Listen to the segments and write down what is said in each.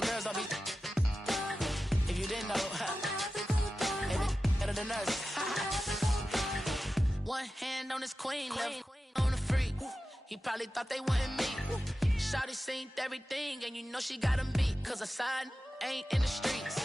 LA girls don't be. If you didn't know, they be better than us. One hand on his queen, left on the freak. He probably thought they wouldn't meet. Shawty seen everything, and you know she got him beat. Cause a side ain't in the streets.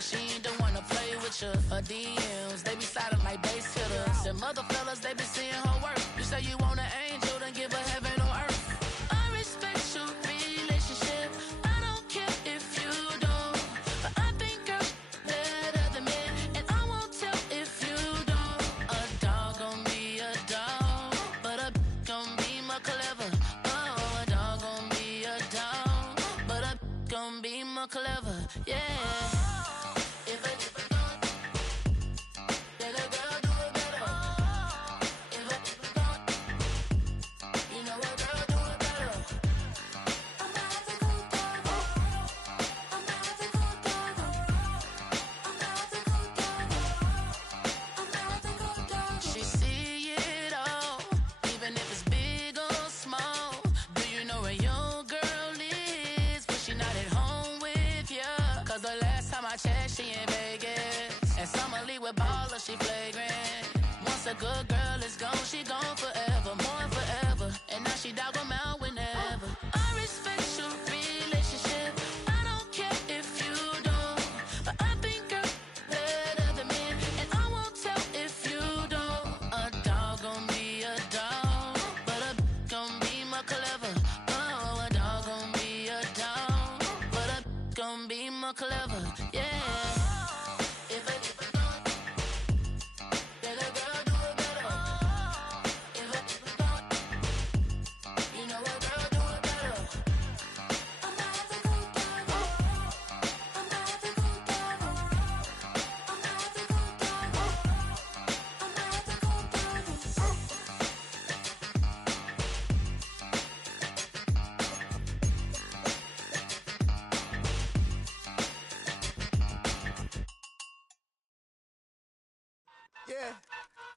She ain't the one to play with you. Her DMs, they be sliding like base hitters. And mother fellas, they be seeing her work. You say you want an angel, then give her heaven on earth. I respect your relationship. I don't care if you don't. But I think girls better than men. And I won't tell if you don't. A dog gon' be a dog, but a gon' be more clever. Oh, a dog gon' be a dog, but a gon' be more clever. Yeah. She in Vegas, and Summer Lee with baller, she flagrant. Once a good girl is gone, she gone forever, more forever. And now she dog 'em out whenever. I respect your relationship. I don't care if you don't, but I think girls better than men. And I won't tell if you don't. A dog gon' be a dog, but a gon' be more clever. Oh, a dog gon' be a dog, but a gon' be more clever. Yeah.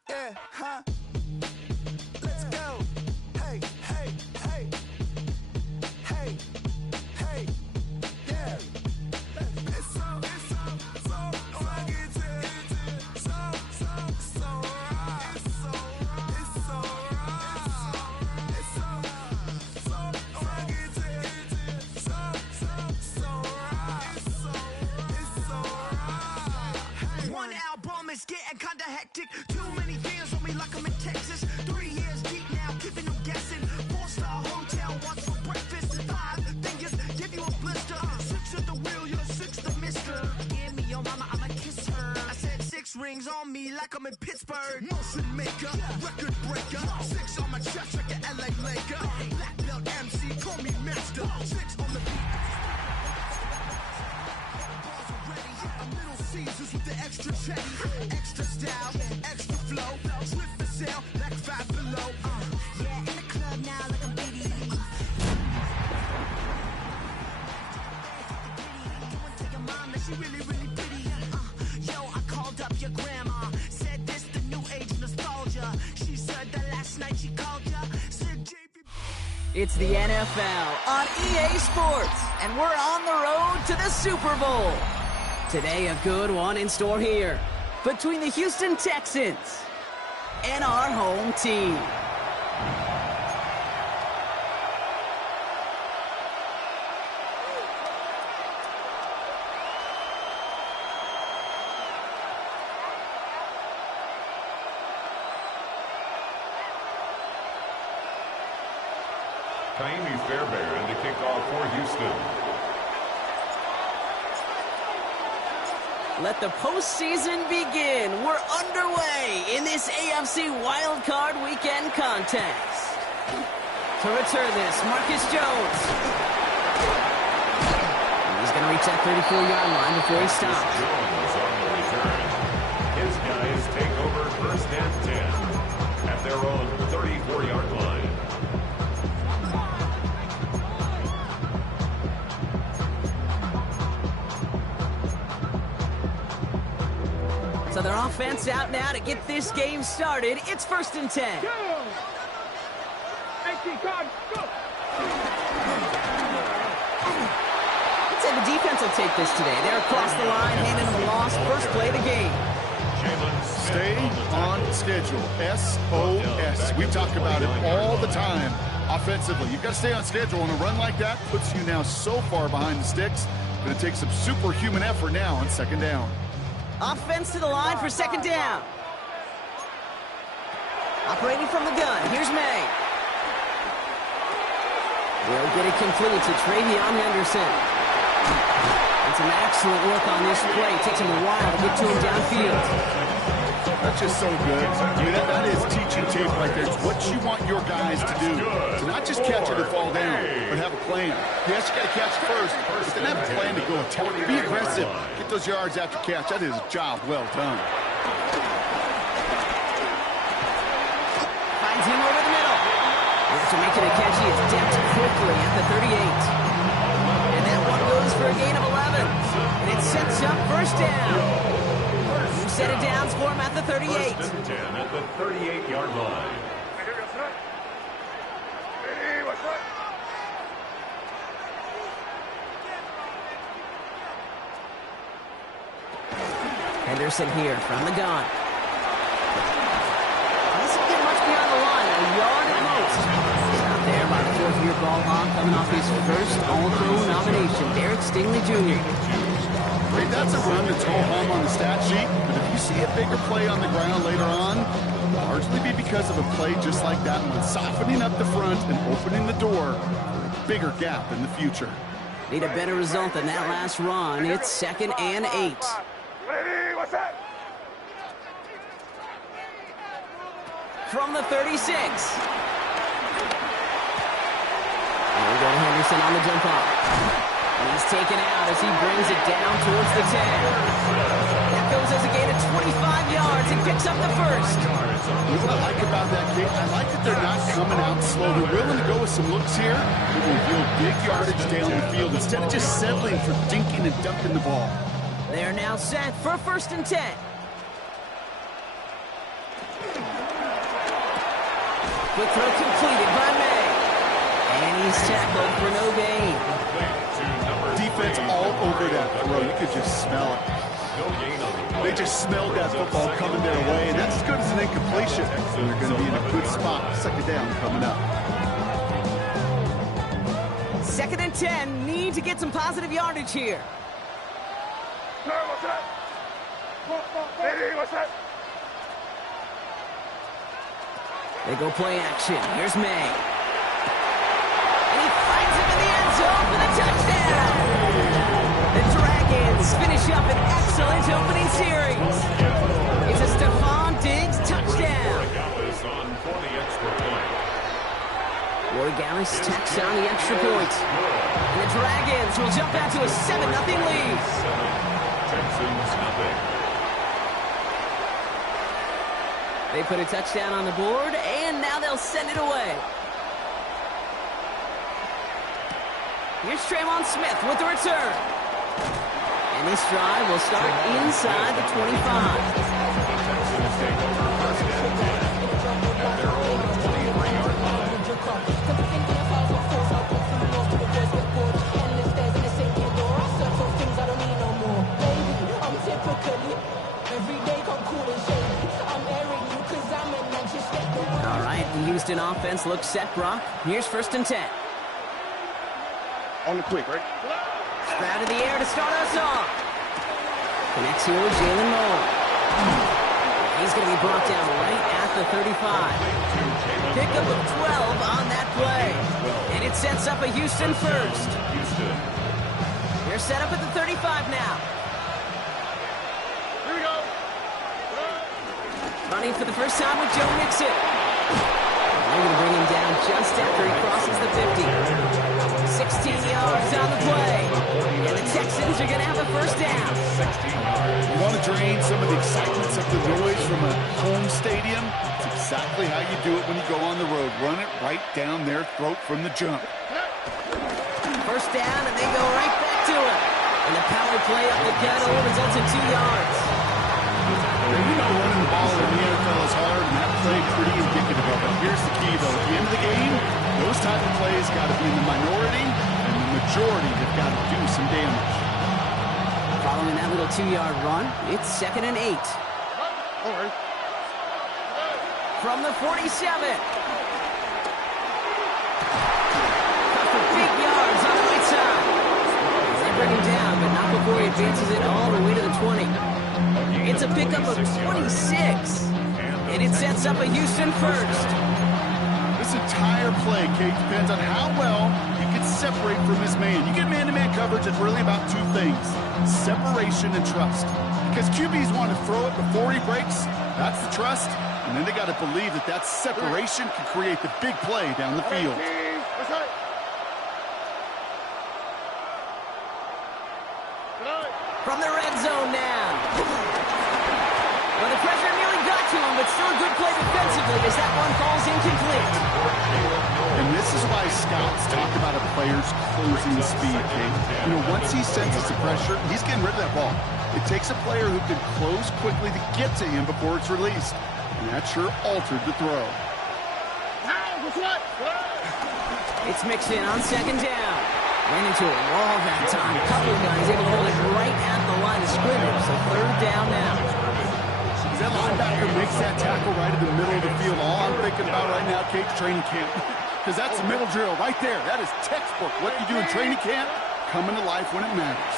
Yeah, huh? Let's go. Hey, hey, hey. Hey, hey, yeah. It's so fucking so right. It's so right. It's so right. It's so fucking so right. It's so right. One album is getting kinda hectic. Too many fans on me like I'm in Texas. 3 years deep now, keeping them guessing. 4-star hotel, what's for breakfast? 5 fingers, give you a blister. 6 at the wheel, you're 6 the mister. Give me your mama, I'ma kiss her. I said 6 rings on me like I'm in Pittsburgh. Motion maker, record breaker. 6 on my chest like an LA Laker. Black belt MC, call me master. 6 on the beat. Little Caesars with the extra chatty, extra style, extra flow, swift for sale, like 5 below. Yeah, in the club now, like I'm BD. To your mom that she really, really pretty. Yo, I called up your grandma, said this the new age nostalgia. She said that last night she called ya, said JP. It's the NFL on EA Sports, and we're on the road to the Super Bowl. Today, a good one in store here between the Houston Texans and our home team. Taimi Fairbairn to kick off for Houston. Let the postseason begin. We're underway in this AFC Wildcard Weekend contest. To return this, Marcus Jones. He's going to reach that 34-yard line before he stops. Jones on the return. His guys take over first and 10 at their own 34-yard line. So their offense out now to get this game started. It's first and 10. defense will take this today. They're across the line, handing them a loss. First play of the game. Stay on schedule. SOS. We talk about it all the time. Offensively, you've got to stay on schedule, and a run like that puts you now so far behind the sticks. Going to take some superhuman effort now on second down. Offense to the line for second down. Operating from the gun, here's May. They'll get it complete to Travion Henderson. And some excellent work on this play. Takes him a while to get to him downfield. That's just so good. I mean, that is teaching tape right there. It's what you want your guys to do. To not just catch it and fall down, but have a plan. Yes, you got to catch it first, but then have a plan to go attack. Be aggressive. Get those yards after catch. That is a job well done. Finds him over the middle. After making a catch, he is decked quickly at the 38. And that one goes for a gain of 11. And it sets up first down. Set it down for him at the 38. First and 10 at the 38-yard line. Henderson here from the gun. Doesn't get much beyond the line, a yard at most. Out there by the fourth-year ball hawk, coming off his first All-Pro nomination, Derek Stingley Jr. Great, that's a run that's all home on the stat sheet, but if you see a bigger play on the ground later on, it'll largely be because of a play just like that one, softening up the front and opening the door for a bigger gap in the future. Need a better result than that last run. It's 2nd and 8. From the 36. And we go to Henderson on the jump off. And he's taken out as he brings it down towards the 10. That goes as a gain of 25 yards and picks up the first. You know what I like about that kick? I like that they're not coming out slow. They're willing to go with some looks here. It will yield big yardage down the field instead of just settling for dinking and dunking the ball. They're now set for 1st and 10. Quick throw completed by May. And he's tackled for no gain. Defense all over that throw. You could just smell it. They just smelled that football coming their way, and that's as good as an incompletion. So they're going to be in a good spot. Second down coming up. 2nd and 10. Need to get some positive yardage here. They go play action. Here's May. And he finds him in the end zone for the touchdown. The Dragons finish up an excellent opening series. It's a Stephon Diggs touchdown. Roy Gallis tacks on the extra point. And the Dragons will jump out to a 7-0 lead. Texans nothing. They put a touchdown on the board, and now they'll send it away. Here's Trayvon Smith with the return. And this drive will start inside the 25. At their own 23-yard line. All right, the Houston offense looks set, Brock. Here's 1st and 10. On the quick, right? Out of the air to start us off. Connects here with Jalen Noel. He's going to be brought down right at the 35. Pickup of 12 on that play. And it sets up a Houston first. They're set up at the 35 now. Here we go. Running for the first time with Joe Mixon. They're going to bring him down just after he crosses the 50. 16 yards on the play. And the Texans are going to have a first down. You want to drain some of the excitement, some of the noise from a home stadium? It's exactly how you do it when you go on the road. Run it right down their throat from the jump. First down, and they go right back to it. And the power play up the gut results in 2 yards. You know running the ball in the NFL is hard, and that play pretty indicative of it. Here's the key, though. At the end of the game, those type of plays got to be in the minority, and the majority have got to do some damage. Following that little 2-yard run, it's 2nd and 8. From the 47. Got for big yards on the right side. They bring him down, but not before he advances it all the way to the 20. It's a pickup of 26. And it sets up a Houston first. This entire play, Kate, depends on how well you can separate from his man. You get man-to-man coverage, it's really about two things: separation and trust. Because QBs want to throw it before he breaks. That's the trust. And then they got to believe that that separation can create the big play down the field. From the red zone now. Well, the pressure nearly got to him, but still a good play defensively as that one falls incomplete. And this is why scouts talk about a player's closing speed, Kate. You know, once he senses the pressure, he's getting rid of that ball. It takes a player who can close quickly to get to him before it's released. And that sure altered the throw. It's mixed in on 2nd down. Ran into a wall that time. A couple of guys able to hold it right at the line of scrimmage. So 3rd down now. That linebacker makes that tackle right in the middle of the field. All I'm thinking about right now, Kate, training camp. Because that's the middle drill right there. That is textbook. What you do in training camp, coming to life when it matters.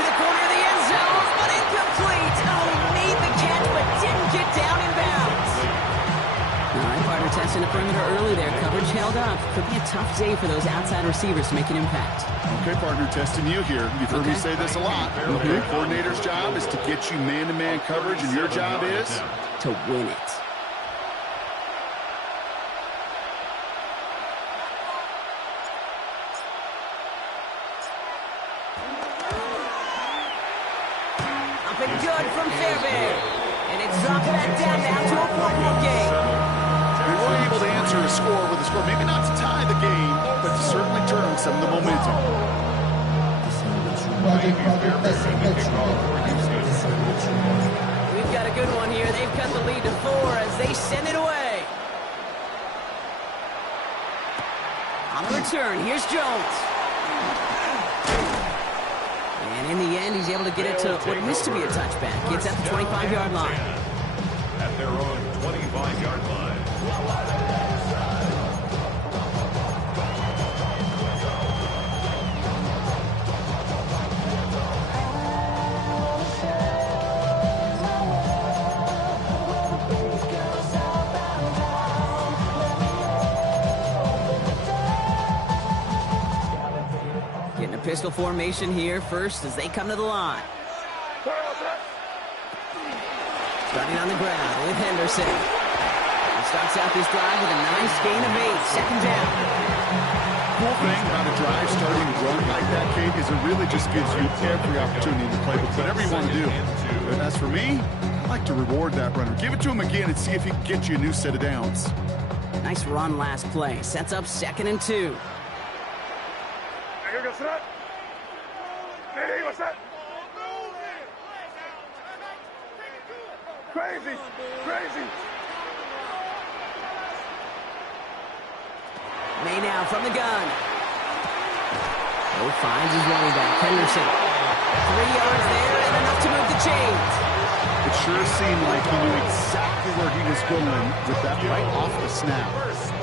To the corner of the end zone, but incomplete. Oh, he made the catch, but didn't get down in bounds. All right, partner testing the perimeter early there. Coverage held up. Could be a tough day for those outside receivers to make an impact. Okay, partner, testing you here. You've heard me say this a lot. Okay, coordinator's job is to get you man-to-man coverage, and your job is to win it. Up and good from Fairbairn. And it drops that down now to a 4-point game. We were able to answer a score with a score. Maybe not to tie the game, but to certainly turn some of the momentum. We've got a good one here. They've cut the lead to 4 as they send it away. On the return, here's Jones. And in the end, he's able to get it to what used to be a touchback. Gets at the 25-yard line. At their own 25-yard line. Getting a pistol formation here first as they come to the line. Starting on the ground with Henderson. He starts out this drive with a nice gain of 8. 2nd down. Cool thing about a drive starting to run like that, Kate, is it really just gives you every opportunity to play with whatever you want to do. But as for me, I like to reward that runner. Give it to him again and see if he can get you a new set of downs. Nice run last play. Sets up 2nd and 2. Crazy. May now from the gun. Oh, finds his running back, Henderson. 3 yards there and enough to move the chains. It sure seemed like he knew exactly where he was going with that right off the snap.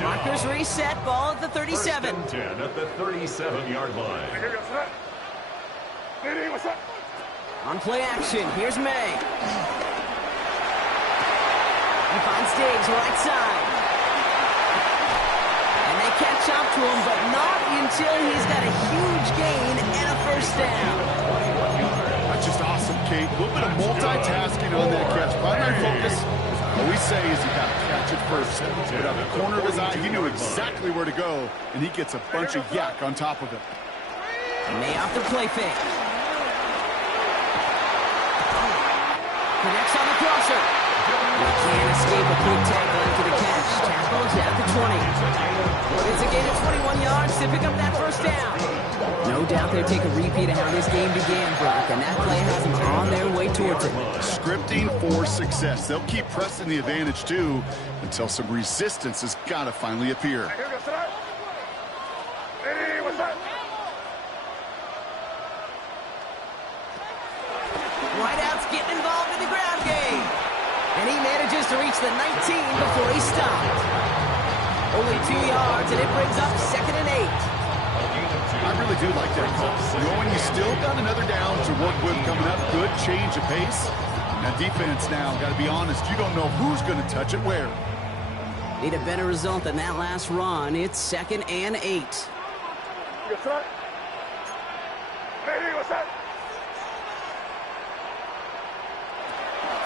Markers reset, ball at the 37. 10 at the 37-yard line. On play action, here's May. He finds Diggs right side. And they catch up to him, but not until he's got a huge gain and a first down. That's just awesome, Kate. A little bit of multitasking on that catch. Primary focus, as I always say, is you got to catch it first. But out the corner of his eye, he knew exactly where to go, and he gets a bunch of yak on top of it. May off the play fake. Connects on the crosser. He can't escape a quick tackle after the catch. Tackles at the 20. But it's a gain of 21 yards to pick up that first down. No doubt they'll take a repeat of how this game began, Brock, and that play has them on their way towards it. Scripting for success. They'll keep pressing the advantage, too, until some resistance has got to finally appear. And he manages to reach the 19 before he stopped. Only 2 yards, and it brings up 2nd and 8. I really do like that call. Knowing you still got another down to work with coming up, good change of pace. Now defense now, got to be honest, you don't know who's going to touch it where. Need a better result than that last run. It's 2nd and 8.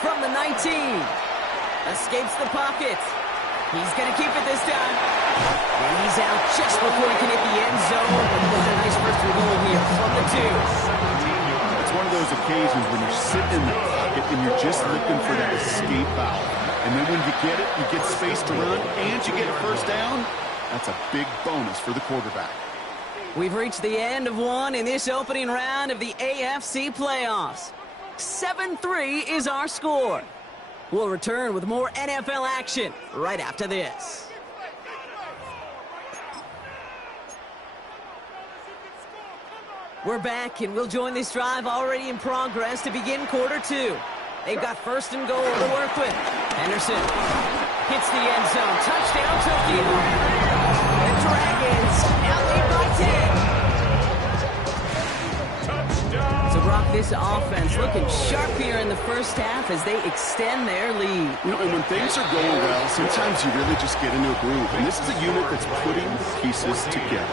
From the 19. Escapes the pocket. He's going to keep it this time. And he's out just before he can hit the end zone. But what a nice first and goal here from the 2. It's one of those occasions when you're sitting in the pocket and you're just looking for that escape valve. And then when you get it, you get space to run, and you get a first down. That's a big bonus for the quarterback. We've reached the end of one in this opening round of the AFC playoffs. 7-3 is our score. We'll return with more NFL action right after this. We're back, and we'll join this drive already in progress to begin quarter 2. They've got 1st and goal to work with. Henderson hits the end zone. Touchdown, Tokyo. The Dragons now lead by 10. So, Brock, this offense looking sharp here in the first half as they extend their lead. You know, and when things are going well, sometimes you really just get into a groove. And this is a unit that's putting the pieces together.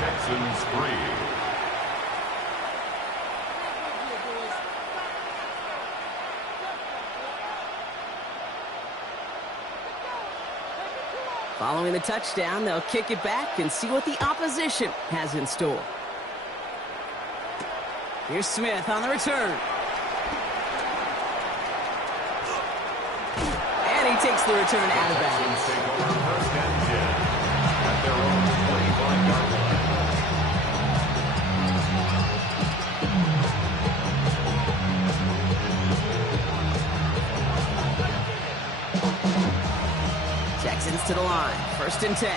Texans 3. Following the touchdown, they'll kick it back and see what the opposition has in store. Here's Smith on the return. And he takes the return out of bounds. First and 10 at their own 25-yard line. Texans to the line. 1st and 10.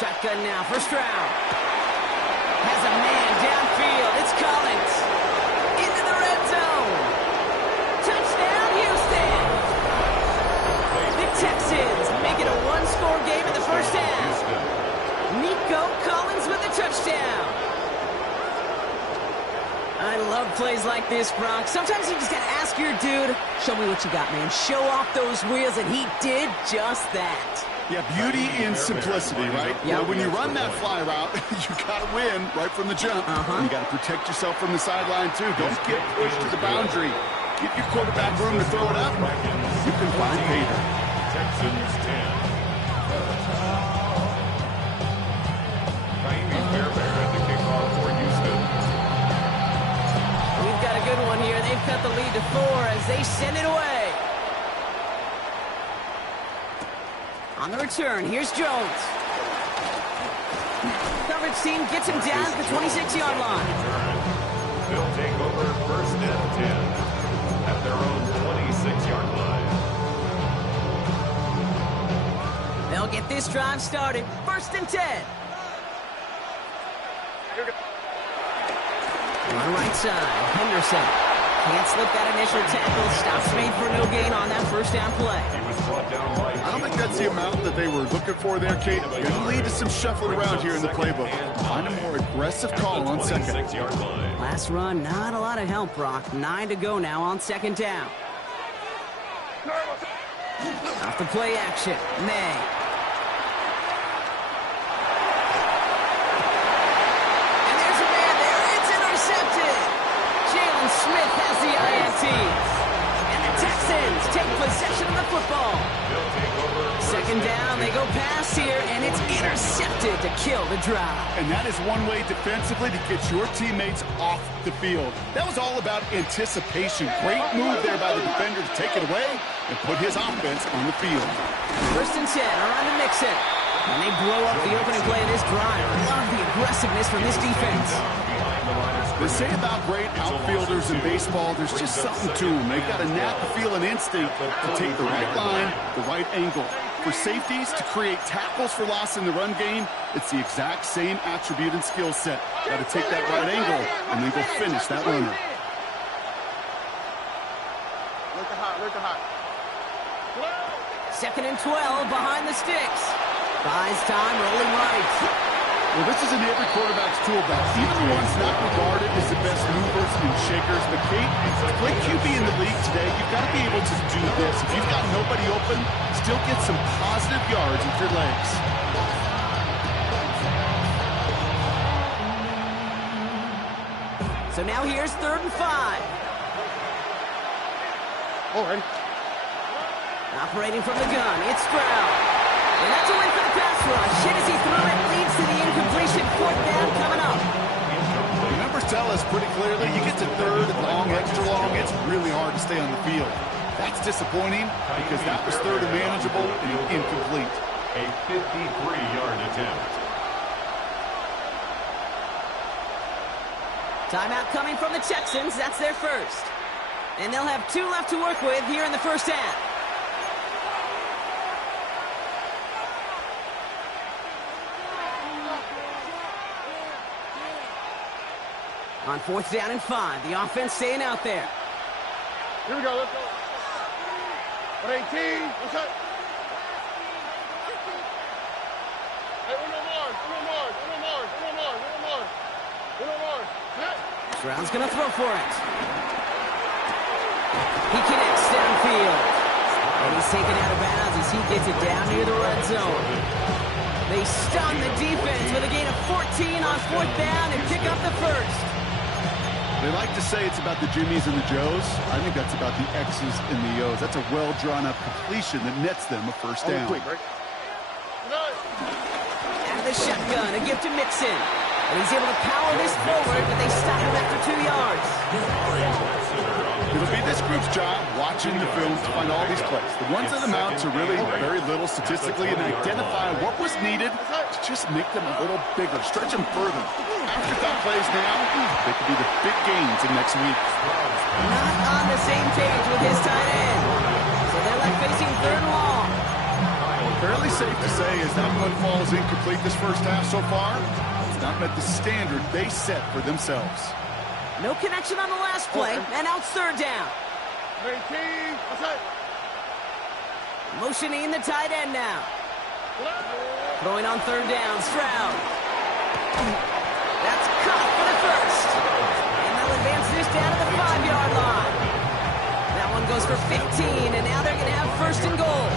Shotgun now. First round. Has a man downfield. It's Collins. Into the red zone. Touchdown, Houston. The Texans make it a one-score game in the first half. Nico Collins with a touchdown. I love plays like this, Brock. Sometimes you just got to ask your dude, show me what you got, man. Show off those wheels, and he did just that. Yeah, beauty in simplicity, right? Yep. You know, when you run that fly route, you got to win right from the jump. You got to protect yourself from the sideline, too. Don't get pushed to the boundary. Give your quarterback room to throw it up. You can find Peter. Texans 10. At the kickoff for Houston. We've got a good one here. They've cut the lead to 4 as they send it away. On the return, here's Jones. Coverage team gets him down to the 26-yard line. They'll take over 1st and 10 at their own 26-yard line. They'll get this drive started. 1st and 10. On the right side, Henderson can't slip that initial tackle. Stops made for no gain on that first down play. He was brought down by I don't think that's the amount that they were looking for there, Kate. Going to lead to some shuffling around here in the playbook. Find a more aggressive call on 2nd. Last run, not a lot of help, Brock. 9 to go now on 2nd down. Off the play action, May. And there's a man there. It's intercepted. Jalen Smith has the INT. And the Texans take possession of the football. 2nd down, they go pass here, and it's intercepted to kill the drive. And that is one way defensively to get your teammates off the field. That was all about anticipation. Great move there by the defender to take it away and put his offense on the field. 1st and 10, around to Mixon. And they blow up the opening play of this drive. Love the aggressiveness from this defense. They say about great outfielders in baseball, there's just something to them. They've got a knack, a feel, and instinct to take the right line, the right angle. For safeties to create tackles for loss in the run game, it's the exact same attribute and skill set. Got to take that right angle and then go finish that runner. 2nd and 12 behind the sticks. Buys time, rolling right. Well, this is in every quarterback's tool belt. Even the ones not regarded as the best movers and shakers. But Kate, to play QB in the league today, you've got to be able to do this. If you've got nobody open, still get some positive yards with your legs. So now here's 3rd and 5. All right. Operating from the gun, it's Stroud. And that's a win for the pass rush. Hit as he threw it, leads to the incompletion. 4th down coming up. The numbers tell us pretty clearly, you get to 3rd and long, extra long, it's really hard to stay on the field. That's disappointing because that was 3rd and manageable and incomplete. A 53-yard attempt. Timeout coming from the Texans. That's their first. And they'll have 2 left to work with here in the first half. On 4th down and 5, the offense staying out there. Here we go, let's go. 118, what's up? Hey, uno more. Stroud's gonna throw for it. He connects downfield. And he's taken out of bounds as he gets it down near the red zone. They stun the defense with a gain of 14 on 4th down and pick up the first. They like to say it's about the Jimmies and the Joes. I think that's about the X's and the O's. That's a well-drawn-up completion that nets them a first down. Quick, right? Out of the shotgun, a gift to Mixon. And he's able to power this forward, but they stop him after 2 yards. It'll be this group's job watching the film to find all these plays. The ones that amount to really very little statistically and identify what was needed to just make them a little bigger, stretch them further. Afterthought plays now, they could be the big gains in next week. Not on the same page with his tight end. So they're left facing 3rd and long. Fairly safe to say as that one falls incomplete this first half so far, it's not met the standard they set for themselves. No connection on the last play, and now it's 3rd down. 18, what's up? Motioning the tight end now. Throwing on 3rd down, Stroud. That's caught for the first. And they'll advance this down to the 5-yard line. That one goes for 15, and now they're going to have 1st and goal.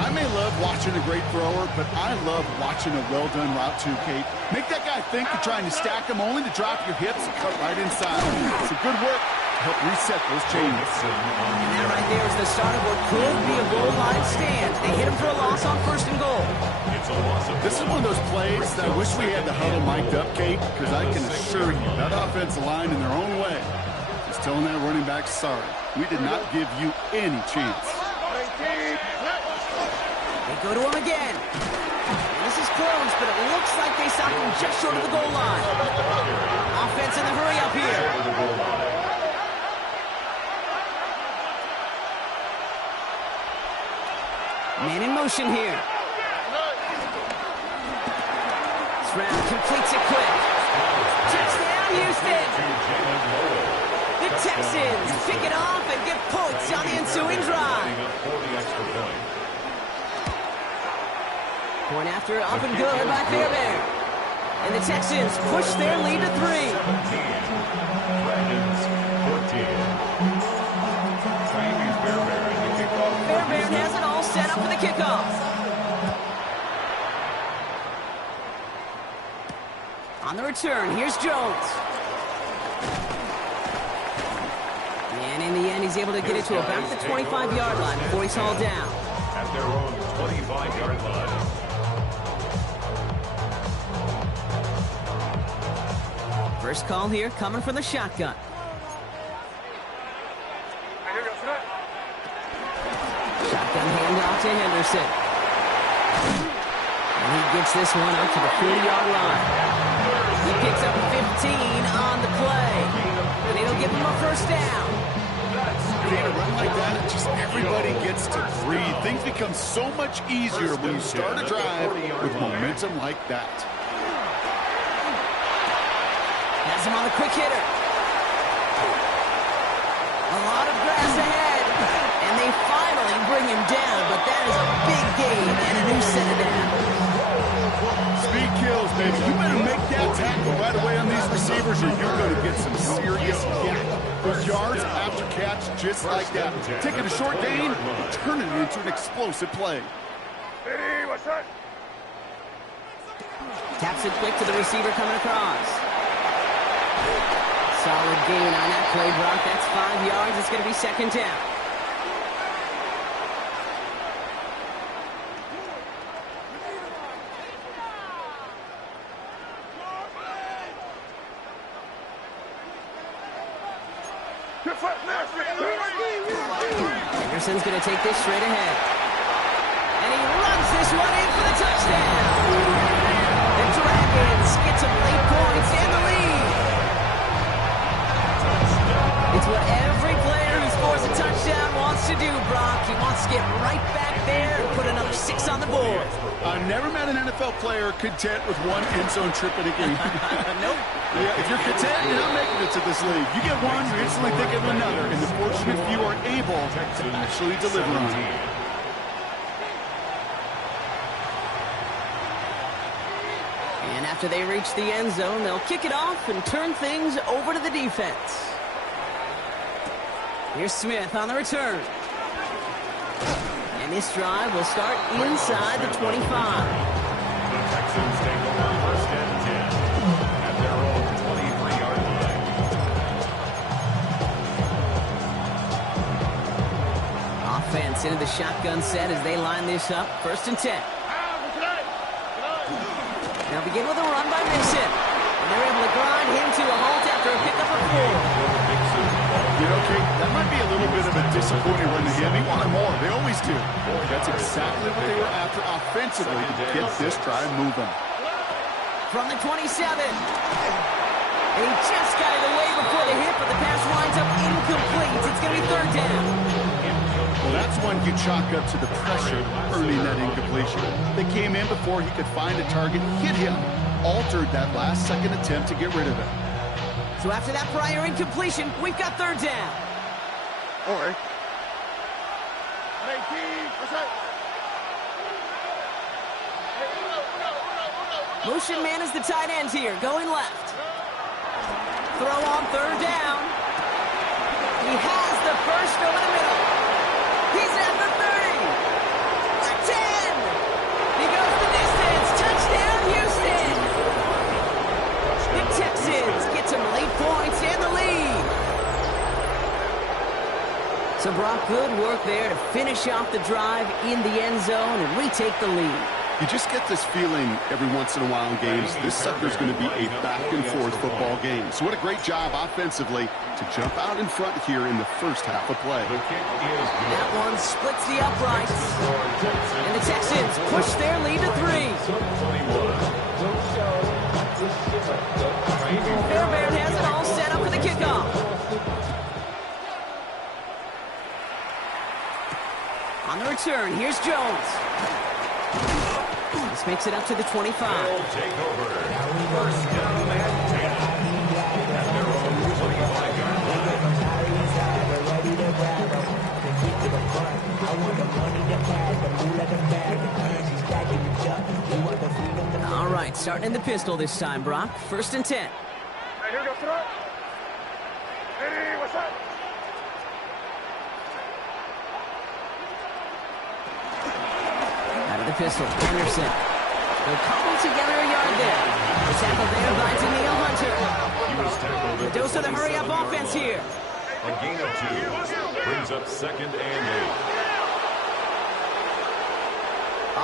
I may love watching a great thrower, but I love watching a well-done route too, Kate. Make that guy think you're trying to stack him only to drop your hips and cut right inside. It's a good work to help reset those chains. And that right there is the start of what could be a goal line stand. They hit him for a loss on 1st and goal. This is one of those plays that I wish we had the huddle mic'd up, Kate, because I can assure you that offensive line in their own way is telling that running back, sorry, we did not give you any chance. They go to him again. And this is close, but it looks like they stopped him just short of the goal line. Offense in the hurry up here. Man in motion here. Stroud completes it quick. Touchdown, Houston. The Texans pick it off and get points on the ensuing drive. Point after up and good by Fairbairn. And the Texans push their lead to 3. Fairbairn has it all set up for the kickoff. On the return, here's Jones. And in the end, he's able to get it to about the 25-yard line before he's hauled down. At their own 25-yard line. First call here coming from the shotgun. Shotgun handoff to Henderson. And he gets this one out to the 40-yard line. He picks up 15 on the play. And it'll give him a first down. In a run like that, just everybody gets to breathe. Things become so much easier when you start a drive with momentum like that. Has him on the quick hitter. A lot of grass ahead. And they finally bring him down, but that is a receivers, or you're going to get some serious yak. Those yards after catch, just like that. Taking a short gain, turning it into an explosive play. Hey, what's that? Taps it quick to the receiver coming across. Solid gain on that play, Brock. That's 5 yards. It's going to be second down. Henderson's going to take this straight ahead. And he runs this one in for the touchdown. The Dragons get some late points and the lead. It's what every player who scores a touchdown wants to do, Brock. He wants to get right back there and put another 6 on the board. I've never met an NFL player content with one end zone trip in a game. Nope. Yeah, if you're content, you're not making it to this league. You get one, you instantly think of another, and the fortunate few are able to actually deliver on it. And after they reach the end zone, they'll kick it off and turn things over to the defense. Here's Smith on the return. And this drive will start inside the 25. The Texans take over first and 10 at their own 23-yard line. Offense into the shotgun set as they line this up. First and 10. Now begin with a run by Mason. And they're able to grind him to a halt after a pickup of 4. You know, King, that might be a little bit of a disappointing run to him. He wanted more. They always do. That's exactly what they were after offensively to get this drive moving. From the 27. And he just got it away before the hit, but the pass winds up incomplete. It's going to be third down. Well, that's one you chalk up to the pressure earning that incompletion. They came in before he could find a target, hit him, altered that last-second attempt to get rid of it. So after that prior incompletion, we've got third down. All right. Hey, team, what's up? Motion man is the tight end here, going left. Throw on third down. He has the first over the middle. He's at the 30. The 10. He goes the distance. Touchdown, Houston. The Texans get some late points and the lead. So Brock, good work there to finish off the drive in the end zone and retake the lead. You just get this feeling every once in a while in games, this sucker's going to be a back-and-forth football game. So what a great job offensively to jump out in front here in the first half of play. The kick is good. That one splits the uprights. And the Texans push their lead to 3. Fairbairn has it all set up for the kickoff. On the return, here's Jones. This makes it up to the 25. They'll take over. First down and 10 at their own 25-yard line. All right, starting in the pistol this time, Brock. First and 10. Hey, here we go, throw. Hey, what's up? Out of the pistol, Henderson. They'll cobble together a yard there. The tackle there by Daniil Hunter. He was tackled. The dose of the hurry-up offense here. A gain of 2 brings up second and 8.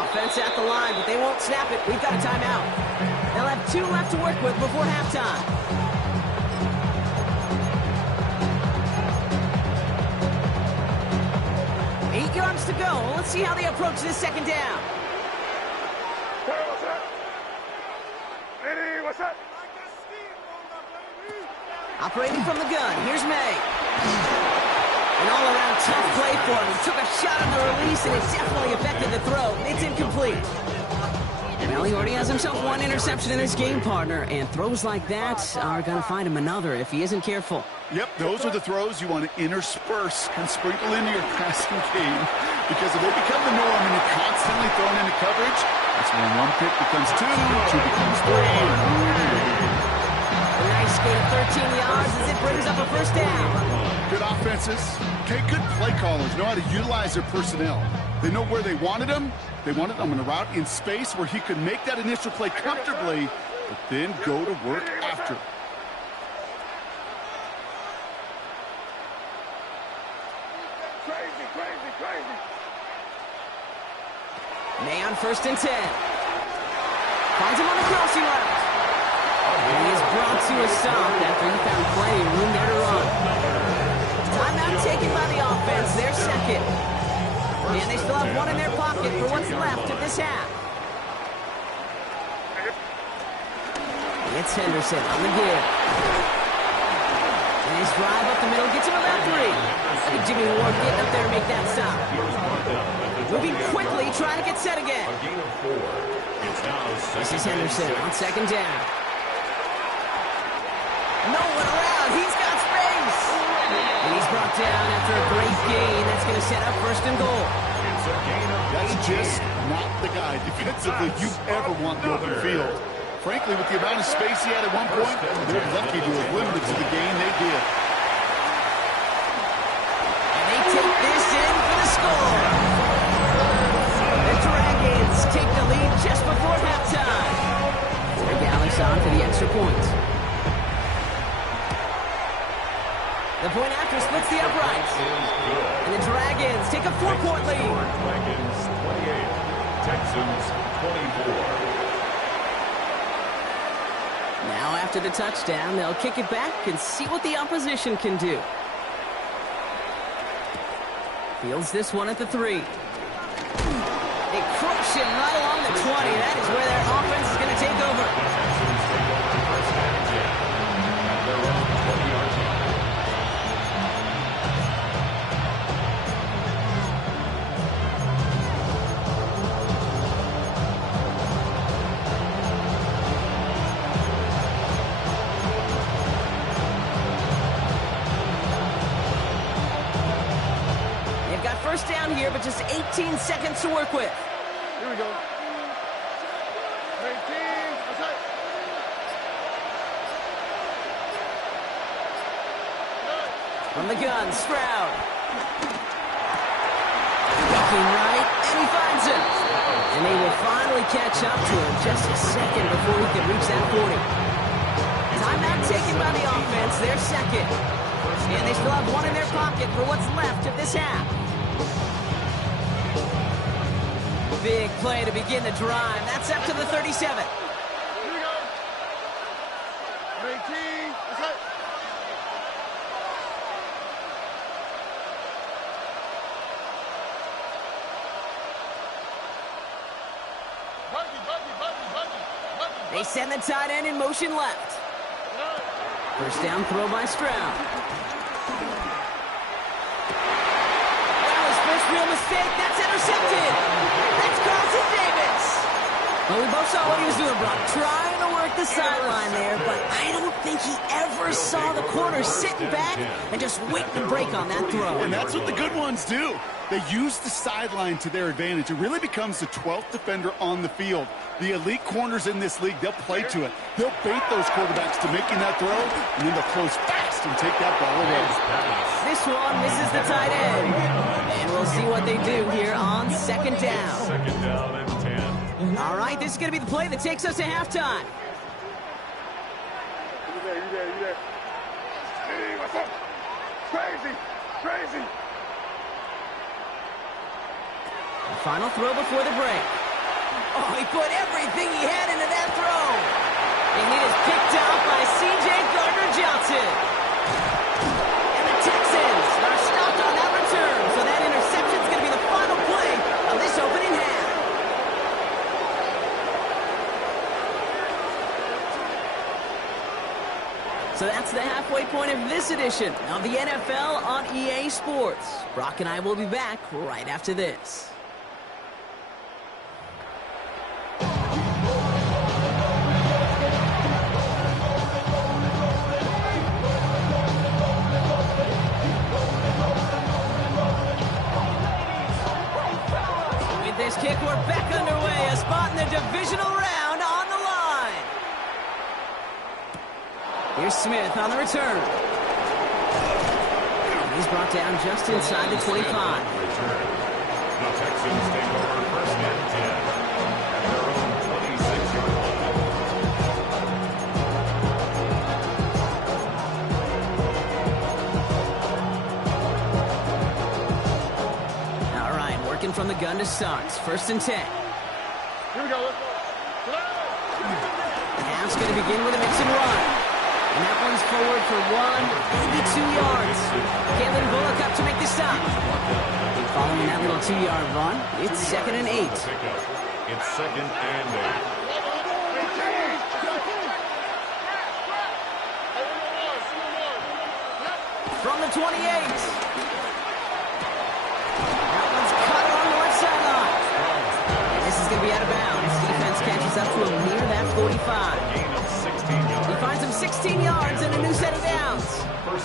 Offense at the line, but they won't snap it. We've got a timeout. They'll have 2 left to work with before halftime. Eight yards to go. Let's see how they approach this second down. Hey, what's up? Hey, what's up? Operating from the gun, here's May. An all-around tough play for him. He took a shot on the release, and it definitely affected the throw. It's incomplete. Well, he already has himself 1 interception in his game, partner, and throws like that are going to find him another if he isn't careful. Yep, those are the throws you want to intersperse and sprinkle into your passing game, because if they become the norm and you're constantly thrown into coverage, that's when 1 pick becomes 2, 2 becomes 3. A nice gain of 13 yards as it brings up a first down. Good offenses. Okay, good play callers know how to utilize their personnel. They know where they wanted him. They wanted him in a route in space where he could make that initial play comfortably, but then go to work after. Crazy. May on 1st and 10. Finds him on the crossing route. And he is brought to a stop after he found plenty of room there to run. Timeout taken by the offense, their second. And they still have one in their pocket for what's left of this half. It's Henderson on the give. And his drive up the middle gets him about 3. I think Jimmy Ward getting up there to make that stop. Moving quickly, trying to get set again. This is Henderson on 2nd down. No one around. He's got space. And he's brought down after a great gain. That's going to set up 1st and goal. That's just not the guy defensively you ever want in the open field. Frankly, with the amount of space he had at one point, they're lucky to have limited to the gain they did. And they take this in for the score. The Dragons take the lead just before halftime. Dallas on for the extra point. The point after splits the uprights. And the Dragons take a 4-point lead. Dragons 28, Texans 24. Now after the touchdown, they'll kick it back and see what the opposition can do. Fields this one at the 3. They crush him right along the 20. That is where their offense is going to take over. Texans take over first and 10 at their own 20-yard line. First down here, but just 18 seconds to work with. Here we go. 18. Attack. From the gun, Stroud. Looking right, and he finds him. And they will finally catch up to him just a second before he can reach that 40. Timeout taken by the offense, their second. And they still have one in their pocket for what's left of this half. Big play to begin the drive. That's up to the 37. Here we go. 18. Attack. Buggy. They send the tight end in motion left. First down throw by Stroud. That was first real mistake. That's intercepted. That's Carlton Davis. Well, we both saw what he was doing, Brock. Trying to work the sideline there, but I don't think he ever saw the corner sitting back and just waiting to break on that throw. And that's what the good ones do. They use the sideline to their advantage. It really becomes the 12th defender on the field. The elite corners in this league, they'll play to it. They'll bait those quarterbacks to making that throw, and then they'll close fast and take that ball away. This one misses the tight end. And we'll see what they do here on 2nd down. 2nd down and 10. All right, this is going to be the play that takes us to halftime. You there. Hey, what's up? Crazy. The final throw before the break. Oh, he put everything he had into that throw. And it is picked out by C.J. Gardner-Johnson. And the Texans are stopped on that return. So that interception is going to be the final play of this opening half. So that's the halfway point of this edition of the NFL on EA Sports. Brock and I will be back right after this. With this kick, we're back underway. A spot in the divisional round on the line. Here's Smith on the return. He's brought down just inside the 25. Return. The Texans take over first and 10 at their own 26-yard line. All right, working from the gun to start. First and 10. Here we go. Let's go. Now it's going to begin with a mix and run. And that one's forward for 1, maybe 2 yards. Kalen Bullock up to make the stop. Following that little 2-yard run, it's 2nd and 8. It's 2nd and 8. From the 28. That one's cut along the left sideline. And this is going to be out of bounds. Defense catches up to him near that 45. Gain of 16 yards. He finds him 16 yards and a new set of downs.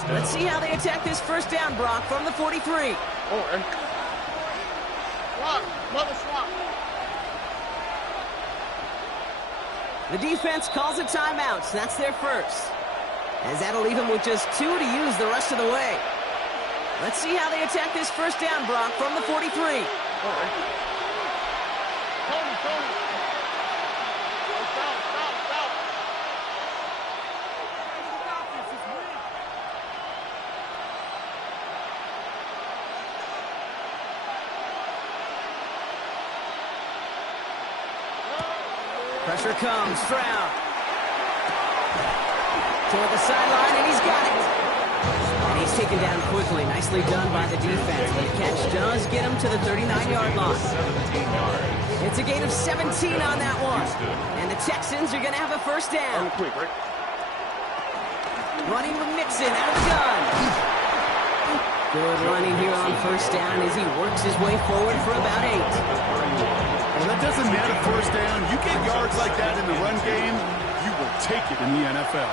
Let's see how they attack this first down, Brock, from the 43. Oh, and swap. Mother swap. The defense calls a timeout, so that's their first. As that'll leave him with just 2 to use the rest of the way. Let's see how they attack this first down, Brock, from the 43. Tony. Stop. Pressure comes, Stroud. Toward the sideline, and he's got it. And he's taken down quickly. Nicely done by the defense. But the catch does get him to the 39-yard line. 17 yards. It's a gain of 17 on that one. And the Texans are going to have a first down. Quick, right? Running with Mixon out of the gun. Good running here on first down as he works his way forward for about 8. Well, that doesn't net a first down. You get yards like that in the run game, you will take it in the NFL.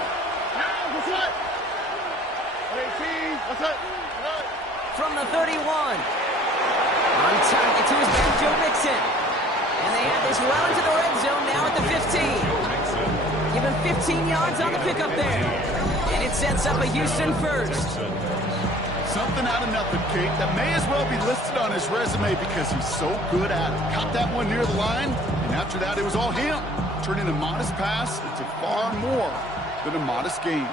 From the 31. On target to his back, Joe Mixon. And they have this well into the red zone now at the 15. Give him 15 yards on the pickup there. And it sets up a Houston first. Something out of nothing, Kate. That may as well be listed on his resume because he's so good at it. Caught that one near the line, and after that, it was all him. Turning a modest pass into far more than a modest game.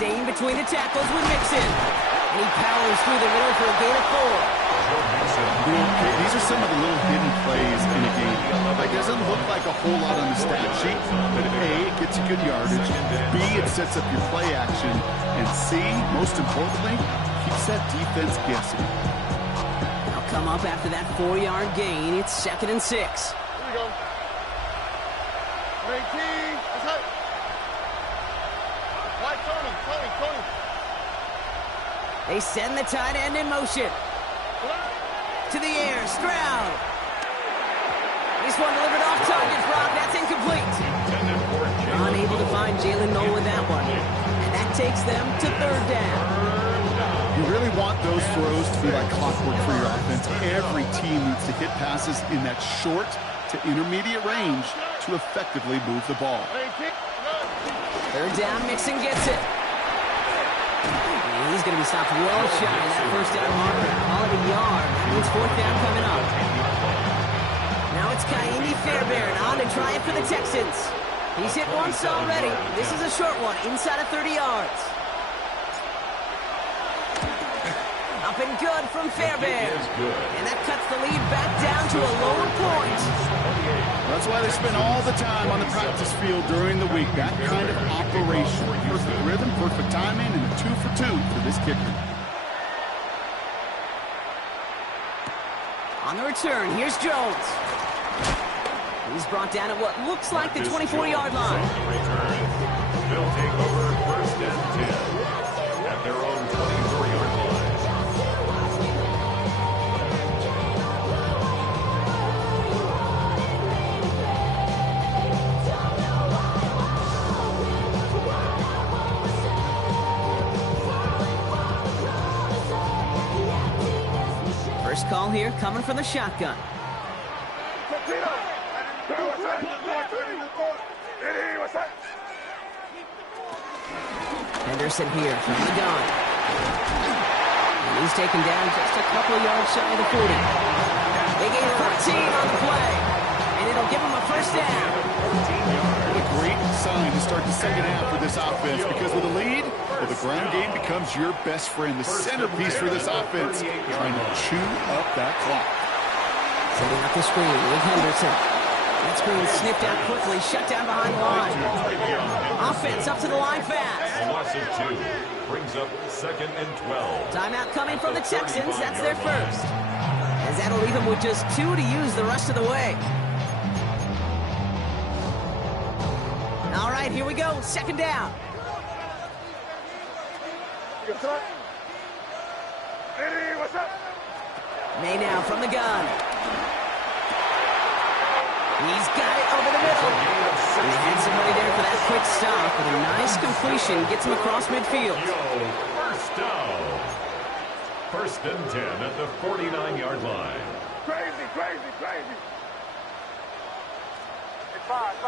Staying between the tackles with Mixon. And he powers through the middle for a gain of 4. These are some of the little hidden plays in a game. It doesn't look like a whole lot on the stat sheet, but A, it gets you good yardage, B, it sets up your play action, and C, most importantly, keeps that defense guessing. Now come up after that 4-yard gain. It's 2nd and 6. Here we go. 18. That's it. Right, Tony. They send the tight end in motion. To the air, Stroud. This one delivered off target, Brock. That's incomplete. Unable to find Jalen Noel with that one. And that takes them to 3rd down. You really want those throws to be like clockwork for your offense. Every team needs to hit passes in that short to intermediate range to effectively move the ball. 3rd down, Mixon gets it. He's going to be stopped well shy of that first down marker. Call it a yard. That means 4th down coming up. Now it's Kaimi Fairbairn on to try it for the Texans. He's hit once already. This is a short one, inside of 30 yards. Up and good from Fairbairn. And that cuts the lead back down to a lower point. That's why they spend all the time on the practice field during the week. That kind of operation. Perfect rhythm, perfect timing, and a 2 for 2 for this kicker. On the return, here's Jones. He's brought down at what looks like the 24-yard line. They'll take over first and 10 at their own 24-yard line. First call here coming from the shotgun. Ready, what's that? Henderson here from the gun. And he's taken down just a couple of yards shy of the 40. They gain 14 on the play, and it'll give them a first down. What a great sign to start the second half for this offense, because with a lead, well, the ground game becomes your best friend, the centerpiece for this offense, trying to chew up that clock. Setting up the screen with Henderson. That screen sniffed out quickly, shut down behind the line. Offense up to the line fast. A loss of 2 brings up 2nd and 12. Timeout coming from the Texans. That's their first. As that'll leave them with just 2 to use the rest of the way. All right, here we go. Second down. Ready, what's up? May now from the gun. He's got it over the middle. And they had somebody there for that quick stop, but a nice completion gets him across midfield. First down. 1st and 10 at the 49-yard line. Crazy, crazy, crazy. Hey, five.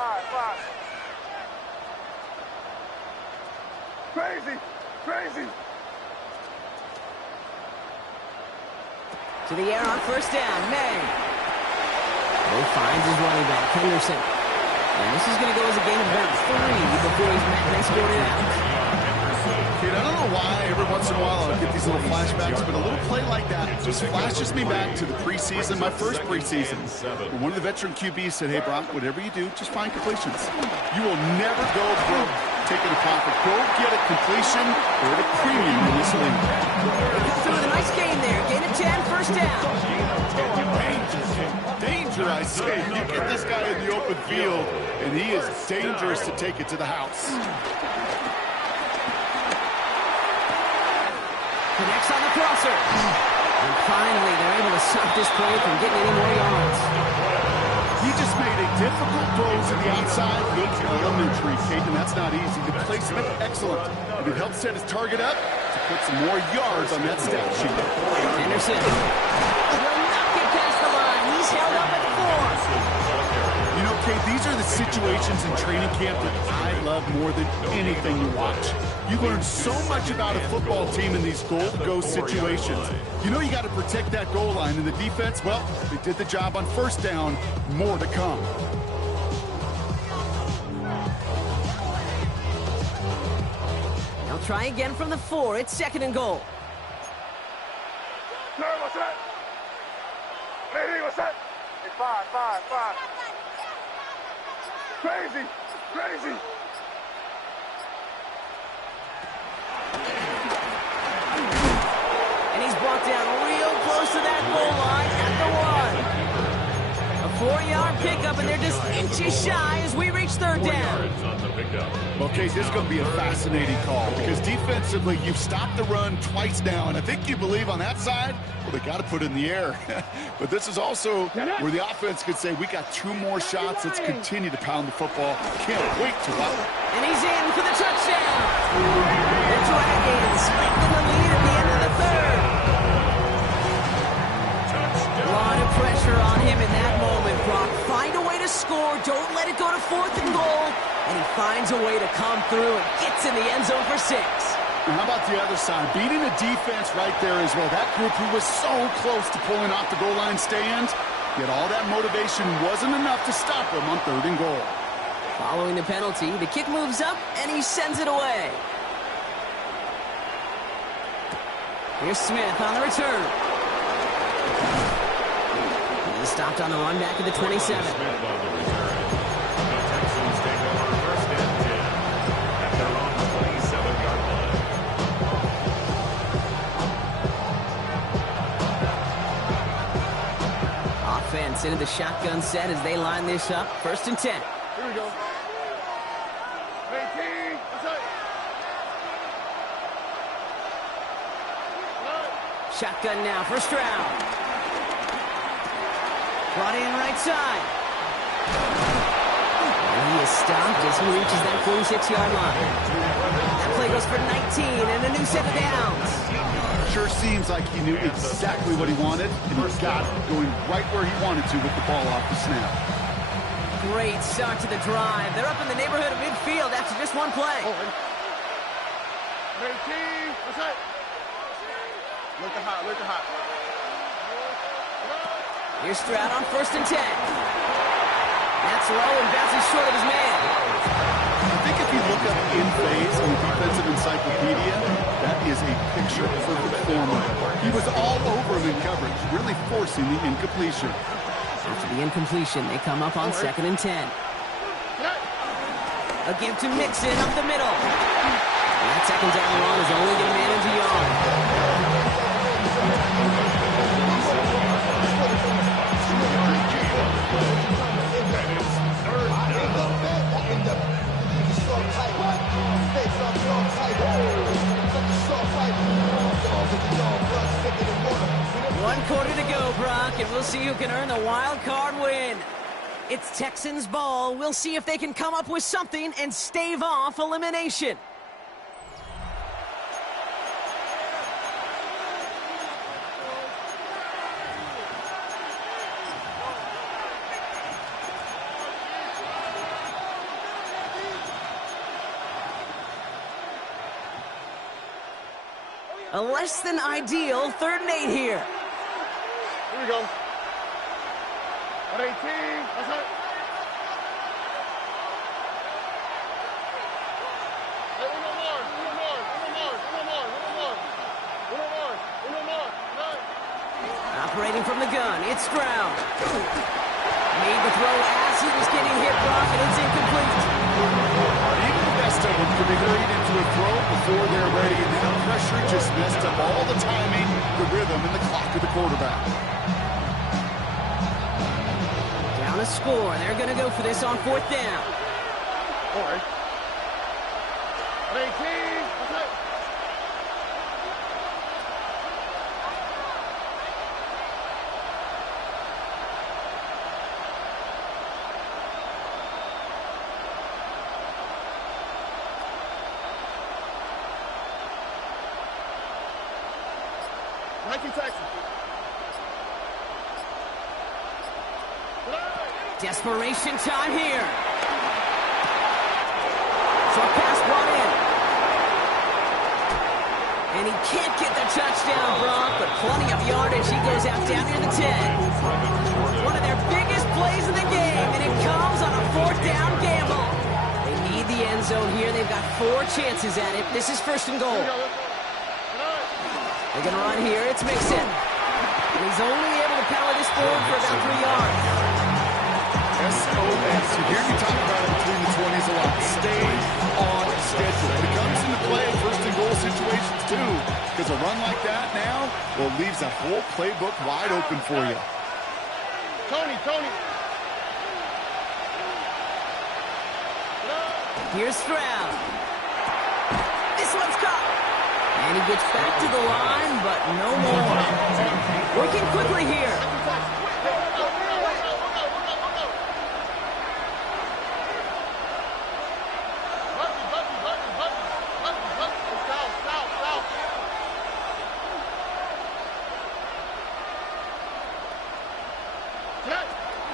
Crazy, crazy. To the air on first down, May. He finds his running back, Henderson. And this is going to go as a gain of about 3 before he's met and escorted out. Kid, I don't know why every once in a while I'll get these little flashbacks, but a little play like that just flashes me back to the preseason, my first preseason. When one of the veteran QBs said, hey, Brock, whatever you do, just find completions. You will never go broke taking a profit. Go get a completion or at a premium in this league. Through the nice game there. Gain of 10, first down. Danger, I say. You get this guy in the open field, and he is dangerous to take it to the house. Connects on the crosser. And finally, they're able to stop this play from getting any more yards. He just made a difficult throw to the outside. Look elementary, Kate, and that's not easy. The placement, excellent. And it helped set his target up to put some more yards on that stat sheet. Henderson will not get past the line. He's held up at the 4. You know, Kate, these are the situations in training camp that I love more than anything you watch. You learn so much about a football team in these goal-to-go situations. You know you got to protect that goal line, and the defense, well, they did the job on first down. More to come. They'll try again from the 4. It's 2nd and goal. No, what's that? Ready, what's that? Hey, five. Crazy, crazy. And he's brought down real close to that goal line at the 1. A 4-yard pickup, and they're just inches shy as we reach third down. Okay, this is going to be a fascinating call because defensively, you've stopped the run twice now, and I think you believe on that side, well, they got to put it in the air. But this is also where the offense could say, we got 2 more shots. Let's continue to pound the football. Can't wait to watch. And he's in for the touchdown. The Dragons split in the lead at the end of the 3rd. A lot of pressure on him in that moment, Brock. Find a way to score. Don't let it go to 4th and goal. And he finds a way to come through and gets in the end zone for 6. And how about the other side? Beating the defense right there as well. That group who was so close to pulling off the goal line stand, yet all that motivation wasn't enough to stop them on 3rd and goal. Following the penalty, the kick moves up, and he sends it away. Here's Smith on the return. He stopped on the run back at the 27. Offense into the shotgun set as they line this up. 1st and 10. Here we go. 18. What's up? Shotgun now, first round. Brought in right side. And he is stopped as he reaches that 46-yard line. That play goes for 19 and a new set of downs. Sure seems like he knew exactly what he wanted, and he got it, going right where he wanted to with the ball off the snap. great start to the drive. They're up in the neighborhood of midfield after just one play. Ready, team. What's up? Look hot, look hot. Here's Stroud on 1st and 10. That's low and bounces short of his man. I think if you look up in phase on the defensive encyclopedia, that is a picture-perfect format. He was all over him in coverage, really forcing the incompletion. After the incompletion, they come up on 2nd and 10. A give to Mixon up the middle. And that 2nd down run is only going to manage a yard. One quarter to go, Brock, and we'll see who can earn the wild card win. It's Texans ball. We'll see if they can come up with something and stave off elimination. A less than ideal 3rd and 8 here. Here we go. 118. What's up? Hey, uno more. Operating from the gun, it's Stroud. Made the throw as he was getting hit, Brock, and it's incomplete. Even the best of them could be hurried into a throw before they're ready, and that pressure just messed up all the timing, the rhythm, and the clock of the quarterback. Down a score. They're going to go for this on 4th down. All right. 118. What's up? Desperation time here. Short pass brought in. And he can't get the touchdown, Brock, but plenty of yardage. He goes out down near the 10. One of their biggest plays in the game, and it comes on a 4th down gamble. They need the end zone here. They've got 4 chances at it. This is 1st and goal. They're going to run here. It's Mixon. And he's only able to power this forward for about 3 yards. SOS. You hear me talk about it between the 20s a lot. Stay on schedule. It comes into play in 1st and goal situations too, because a run like that now, well, leaves that whole playbook wide open for you. Tony. Here's Stroud. This one's caught. And he gets back to the line, but no more. Working quickly here.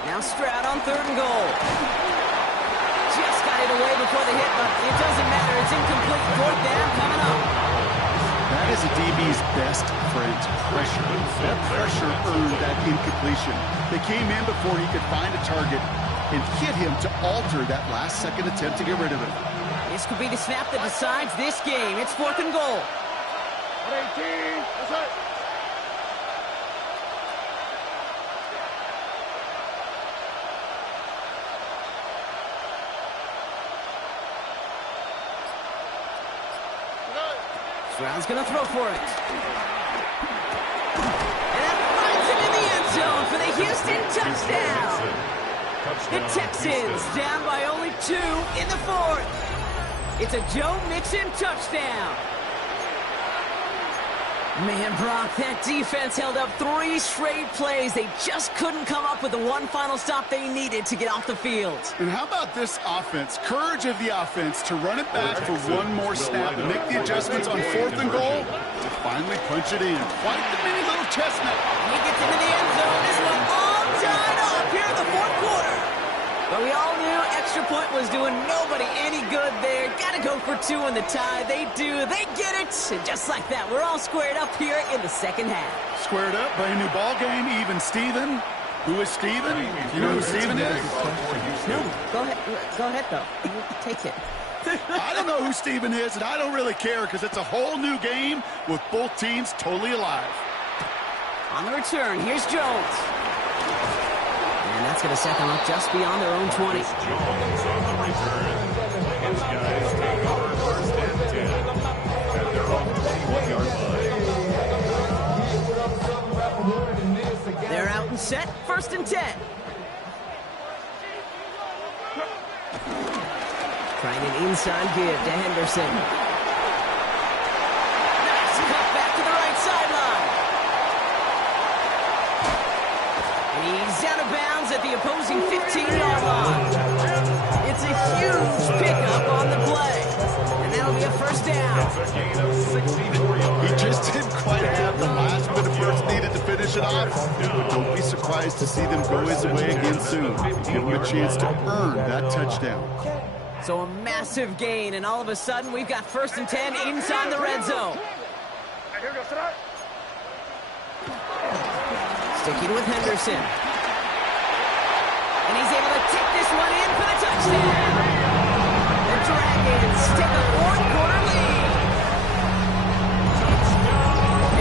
Now Stroud on 3rd and goal. Just got it away before the hit, but it doesn't matter. It's incomplete. 4th down coming up. That is a DB's best friend, pressure. That pressure earned that incompletion. They came in before he could find a target and hit him to alter that last-second attempt to get rid of it. This could be the snap that decides this game. It's 4th and goal. 118. What's up? Stroud's going to throw for it. And that finds him in the end zone for the Houston touchdown. The Texans down by only 2 in the 4th. It's a Joe Mixon touchdown. Man, Brock, that defense held up 3 straight plays. They just couldn't come up with the one final stop they needed to get off the field. And how about this offense? Courage of the offense to run it back for one more snap and make the adjustments on 4th and goal to finally punch it in. Quite the mini little chestnut. He gets into the end zone. This one all tied up here in the 4th quarter. But we all extra point was doing nobody any good there. Gotta go for two in the tie. They do. They get it. And just like that, we're all squared up here in the second half. Squared up, brand new ball game, even Steven. Who is Steven? You know who Steven is? No, go ahead. Go ahead, though. You take it. I don't know who Steven is, and I don't really care because it's a whole new game with both teams totally alive. On the return, here's Jones. And that's going to set them up just beyond their own 20. Jones on the return. His guys take over first and 10 at their own 21-yard line. They're out and set, first and 10. Trying an inside give to Henderson. Nice cut back to the right sideline. And he's out of bounds at the opposing 15-yard line. It's a huge pickup on the play. And that'll be a first down. It's a gain of 64 yards. He just didn't quite have the last bit of force needed to finish it off. But don't be surprised to see them go his way again soon. Give him a chance to earn that touchdown. So a massive gain, and all of a sudden we've got first and 10 inside the red zone. Sticking with Henderson. And he's able to take this one in for the touchdown. The Dragons take a fourth-quarter lead.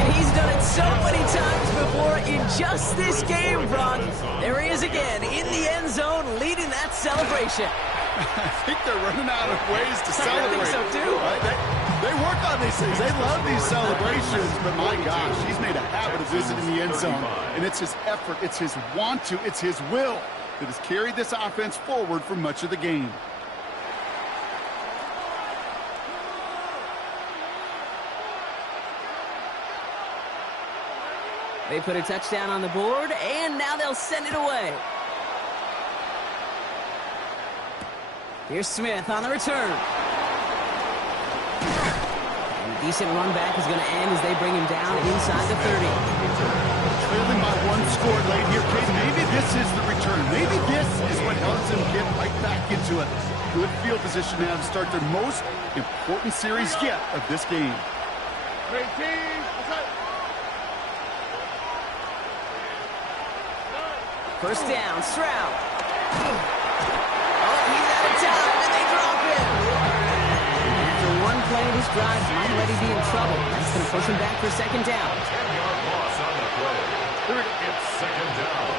And he's done it so many times before in just this game, Brock. There he is again in the end zone leading that celebration. I think they're running out of ways to celebrate. I think so, too. Right? They work on these things. They love these celebrations. But, my gosh, he's made a habit of visiting the end zone. And it's his effort, it's his want to, it's his will that has carried this offense forward for much of the game. They put a touchdown on the board, and now they'll send it away. Here's Smith on the return. And a decent run back is going to end as they bring him down inside the 30. Trailing by one score late here, Kate. Maybe this is the return. Maybe this is what helps them get right back into it. Good field position now to start their most important series yet of this game. First down, Stroud. He's out of time, and they drop him. After one play, this drive might let him be in trouble. That's going to push him back for second down. 10-yard loss on the play. It's second down.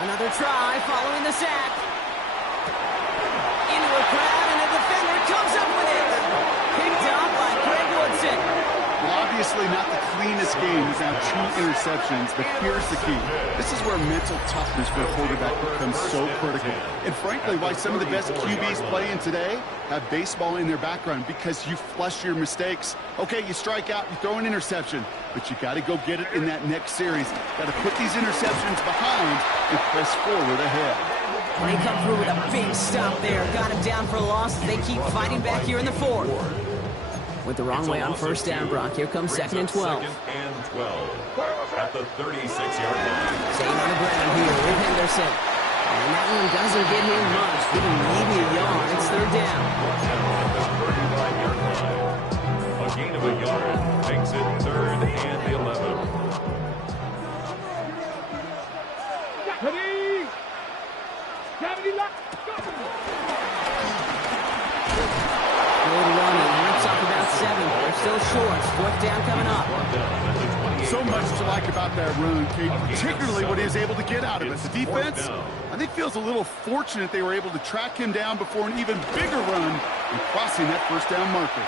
Another try following the sack. Into a crowd, and a defender comes up with it. Picked up by Greg Woodson. Well, obviously not the cleanest game without 2 interceptions, but here's the key. This is where mental toughness for a quarterback becomes so critical. And frankly, why some of the best QBs playing today have baseball in their background, because you flush your mistakes. Okay, you strike out, you throw an interception, but you got to go get it in that next series. Got to put these interceptions behind and press forward ahead. They come through with a big stop there. Got him down for a loss as they keep fighting back here in the fourth. Went the wrong way on first down, Brock. Here comes second and 12. Second and 12 at the 36-yard line. Staying on the ground here with Henderson. And that one doesn't get him much. Giving maybe a yard. It's third down. At the 35-yard line. A gain of a yard makes it third and 11. Good running. Rips off about 7. They're still short. Fourth down coming up. So much to like about that run, Kate, particularly what he was able to get out of it. The defense, I think, feels a little fortunate they were able to track him down before an even bigger run and crossing that first down marker.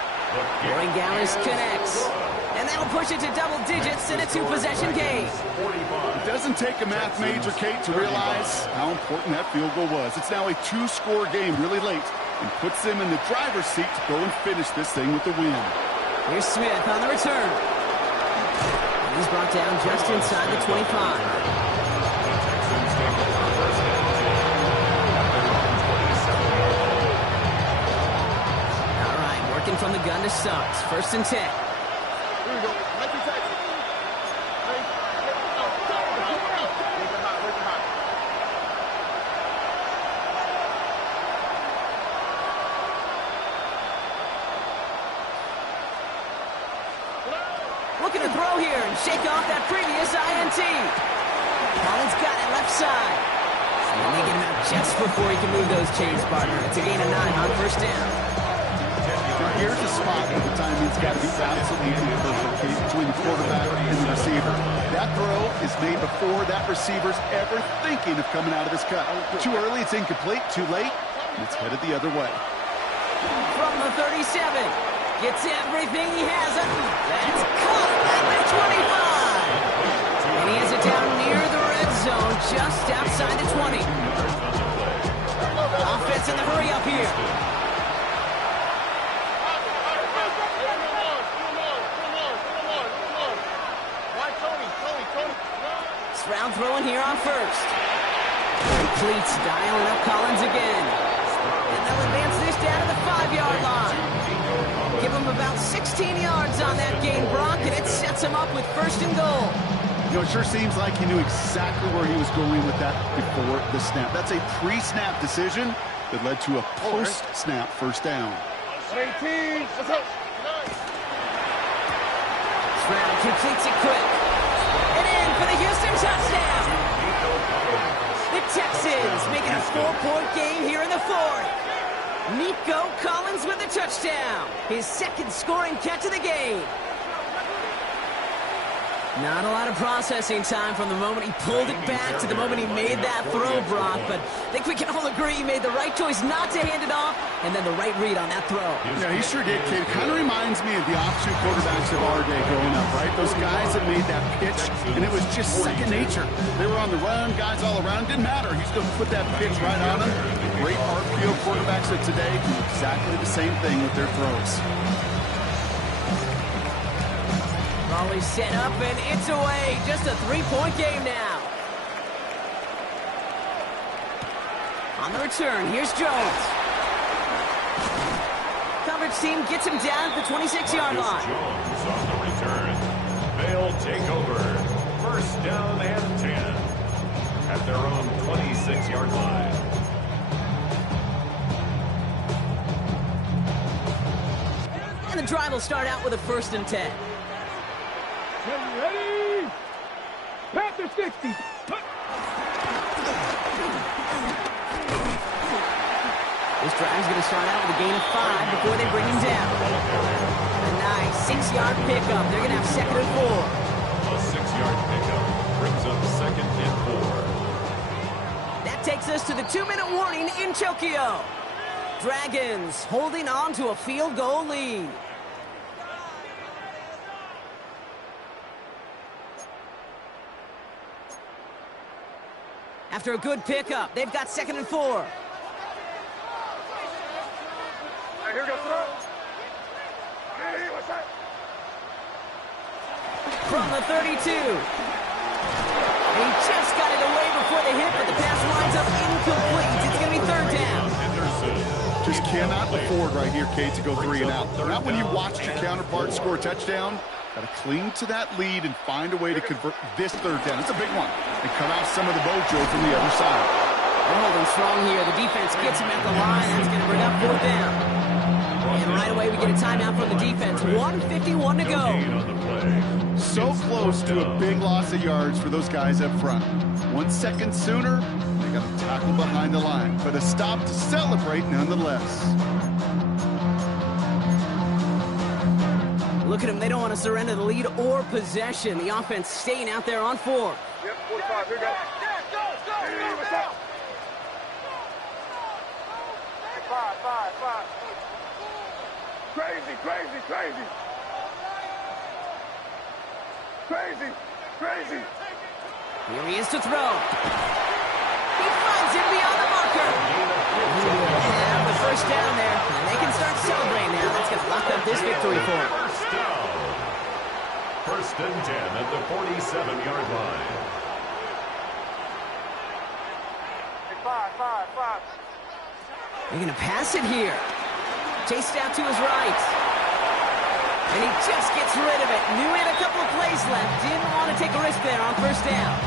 Gallis connects. And that'll push it to double digits in a 2-possession game. It doesn't take a math major, Kate, to realize how important that field goal was. It's now a 2-score game really late and puts them in the driver's seat to go and finish this thing with the win. Here's Smith on the return. And he's brought down just inside the 25. gun to start. First and 10. Here we go. Make it tight. Looking to throw here and shake off that previous INT. Collins got it left side. And they get him out just before he can move those chains, partner. It's a gain of 9 on first down. Now here's a spot where the timing's got to be absolutely perfect between the quarterback and the receiver. That throw is made before that receiver's ever thinking of coming out of his cut. Too early, it's incomplete. Too late, it's headed the other way. From the 37. Gets everything he has. That's caught at the 25. And he has it down near the red zone, just outside the 20. Offense in the hurry up here. Stroud throwing here on first. Completes, dialing up Collins again. And they'll advance this down to the 5-yard line. Give him about 16 yards on that gain, Brock, and it sets him up with first and goal. You know, it sure seems like he knew exactly where he was going with that before the snap. That's a pre-snap decision that led to a post-snap first down. 18. Let's go. Stroud completes it quick. And in for the Houston touchdown. The Texans making a 4-point game here in the fourth. Nico Collins with a touchdown. His second scoring catch of the game. Not a lot of processing time from the moment he pulled it back to the moment he made that throw, Brock. But I think we can all agree he made the right choice not to hand it off, and then the right read on that throw. Yeah, he sure did, kid. Kind of reminds me of the offshoot quarterbacks of our day growing up, right? Those guys that made that pitch, and it was just second nature. They were on the run, guys all around. Didn't matter. He still put that pitch right on them. Great RPO quarterbacks of today do exactly the same thing with their throws. Raleigh set up, and it's away. Just a 3-point game now. On the return, here's Jones. Coverage team gets him down at the 26-yard line. Jones on the return. They'll take over. First down and 10 at their own 26-yard line. And the drive will start out with a first and 10. Ready? Panther 60. This drive's going to start out with a gain of 5 before they bring him down. A nice 6-yard pickup. They're going to have second and 4. A 6-yard pickup brings up second and 4. That takes us to the 2-minute warning in Tokyo. Dragons holding on to a field goal lead. After a good pickup, they've got second and 4. Hey, here we go, throw. Hey, what's that? From the 32. And he just got it away before the hit, but the pass winds up incomplete. It's going to be third down. Just cannot afford right here, Kate, to go 3 and out. Not when you watched your counterpart score a touchdown. Got to cling to that lead and find a way to convert this third down. It's a big one. And cut off some of the mojo from the other side. They're holding strong here. The defense gets him at the line. That's going to bring up fourth down. And right away we get a timeout from the defense. 1:51 to go. So close to a big loss of yards for those guys up front. 1 second sooner, they got a tackle behind the line. But a stop to celebrate nonetheless. Look at them. They don't want to surrender the lead or possession. The offense staying out there on 4. Yep, 45, here we go. Hey, what's up? 5. Crazy. Here he is to throw. He finds him beyond the marker. He will have the first down there, and they can start celebrating now. That's going to lock up this victory for him. First and 10 at the 47-yard line. Hey, 5. They're going to pass it here. Chased out to his right. And he just gets rid of it. Knew he had a couple of plays left. Didn't want to take a risk there on first down.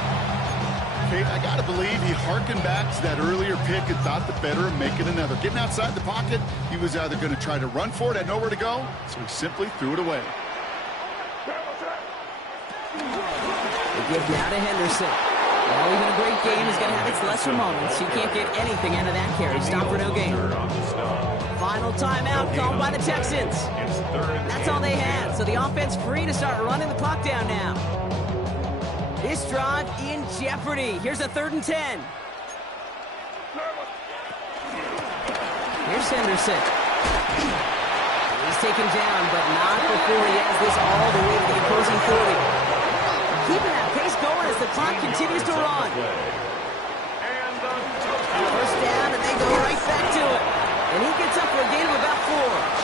Okay, I got to believe he harkened back to that earlier pick and thought the better of making another. Getting outside the pocket, he was either going to try to run for it, had nowhere to go, so he simply threw it away. They give now to Henderson. Well, even a great game is going to have its lesser moments. You can't get anything out of that carry. Stop for no gain. Final timeout called by the Texans. That's all they had, so the offense free to start running the clock down now. This drive in jeopardy. Here's a 3rd and 10. Here's Henderson. He's taken down, but not before he has this all the way to the opposing 40. Keeping that pace going as the clock continues to run. First down, and they go right back to it. And he gets up for a gain of about 4.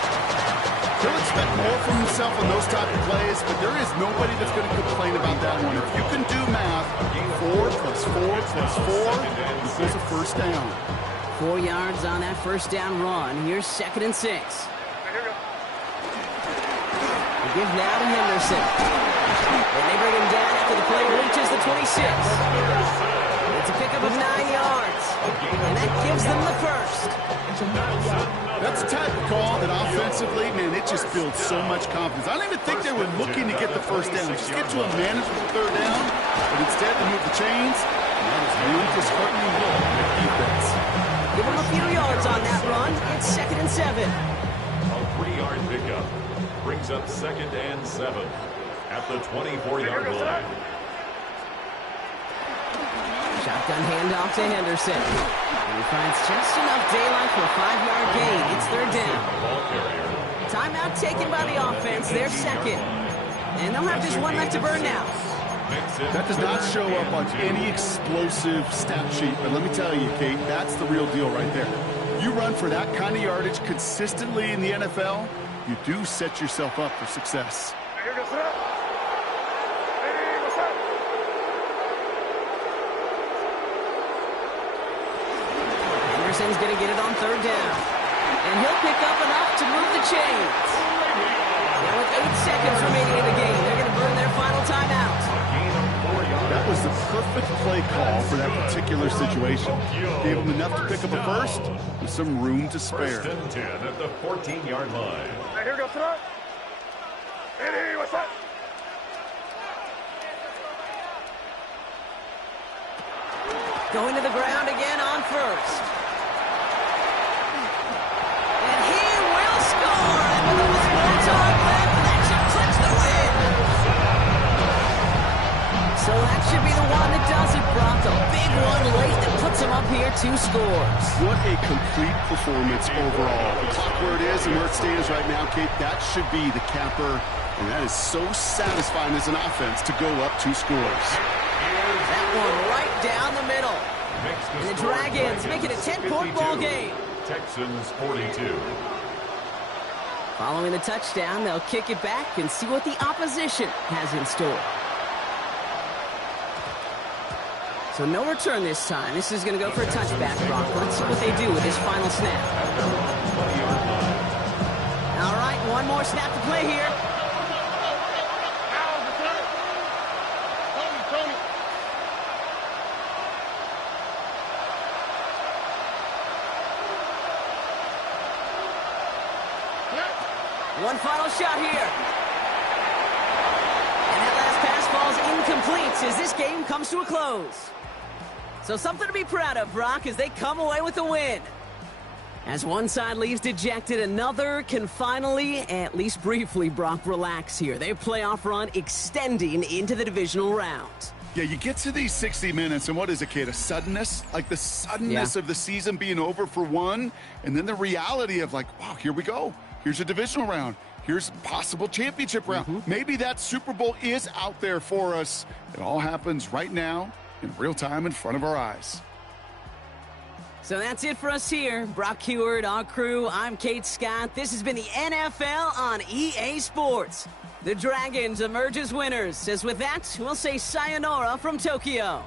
He'll expect more from himself on those type of plays, but there is nobody that's going to complain about that one. If you can do math, 4 plus 4 plus 4 equals a first down. 4 yards on that first down run. Here's 2nd and 6. They give now to Henderson. And they bring him down after the play reaches the 26. It's a pickup of 9 yards. And that gives them the first. That's the type of call that offensively, man, it just builds so much confidence. I don't even think they were looking to get the first down. Just get to a manageable 3rd down. But instead, they move the chains. And that is one disheartening blow on the defense. Give him a few yards on that run. It's 2nd and 7. A 3-yard pickup brings up 2nd and 7 at the 24-yard line. Shotgun handoff to Henderson. And he finds just enough daylight for a 5-yard gain. It's 3rd down. Timeout taken by the offense. They're 2nd. And they'll have just one left to burn now. That does not show up on any explosive stat sheet, but let me tell you, Kate, that's the real deal right there. You run for that kind of yardage consistently in the NFL, you do set yourself up for success. Henderson's going to get it on 3rd down. And he'll pick up enough to move the chains. Now with 8 seconds remaining in the game, they're going to burn their final timeout. That was the perfect play call for that particular situation. Gave him enough to pick up a first with some room to spare. 1st and 10 at the 14-yard line. Here goes front. Hey, what's that? Going to the ground again on 1st. And he will score! And with almost no time left, that should clinch the win! So that should be the one that does it, Brock. A big one late that puts him up here 2 scores. What a complete performance overall. The clock where it is and where it stands right now, Kate, that should be the capper. And that is so satisfying as an offense to go up 2 scores. That one right down the middle. And the Dragons make it a 10-point ball game. Texans 42. Following the touchdown, they'll kick it back and see what the opposition has in store. So no return this time. This is going to go for a touchback, Brock. Let's see what they do with this final snap. All right, one more snap to play here. One final shot here. And that last pass falls incomplete as this game comes to a close. So something to be proud of, Brock, as they come away with the win. As one side leaves dejected, another can finally, at least briefly, Brock, relax here. Their playoff run extending into the divisional round. Yeah, you get to these 60 minutes, and what is it, Kate? A suddenness? Like the suddenness of the season being over for one, and then the reality of like, wow, here we go. Here's a divisional round. Here's a possible championship round. Maybe that Super Bowl is out there for us. It all happens right now in real time in front of our eyes. So that's it for us here. Brock Heward, our crew. I'm Kate Scott. This has been the NFL on EA Sports. The Dragons emerge as winners. As with that, we'll say sayonara from Tokyo.